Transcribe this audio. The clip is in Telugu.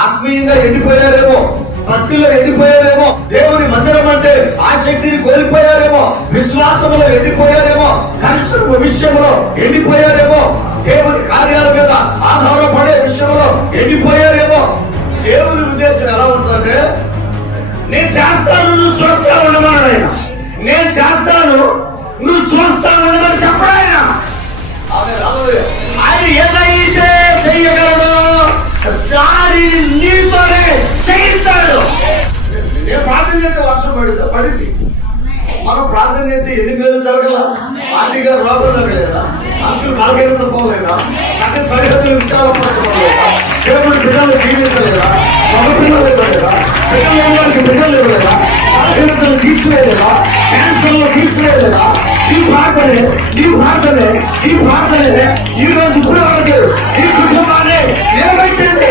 ఆత్మీయంగా ఎండిపోయారేమో, భక్తిలో ఎండిపోయారేమో, దేవుని మందిరం అంటే ఆసక్తిని కోల్పోయారేమో, విశ్వాసంలో ఎండిపోయారేమో, కనీసం విషయంలో ఎండిపోయారేమో, దేవుని కార్యాల మీద ఆధారపడే విషయంలో ఎండిపోయారేమో. దేవుని ఉద్దేశం ఎలా ఉంటుందంటే, నేను చేస్తాను నువ్వు చూస్తా ఉండమని ఆయన, నేను చేస్తాను నువ్వు చూస్తా ఉండమని చెప్పడాయన. ఆయన ఏదైతే చెయ్యగలడో దాని నీతోనే చేయిస్తాడు. నేను ప్రార్థన చేస్తే వర్షం పడింది. మనం ప్రార్థన చేస్తే ఎన్ని మేలు జరగల? ఆర్థిక రోగం జరగలేదా? అంకులు నాలుగైనంత పోలేదా? సరిహద్దులు విశాలపరచలేదా? దేవుడి బిడ్డలు జీవించలేదా? మగ పిల్లలు ఇవ్వలేదా? బిడ్డలు ఇవ్వలేదా? నాలుగైనంతలు తీసివేయలేదా? క్యాన్సర్లో తీసివేయలేదా? ఈ ప్రార్థనే ఈ రోజు ఇప్పుడు వరకు ఈ కుటుంబాన్ని నిలబెట్టింది.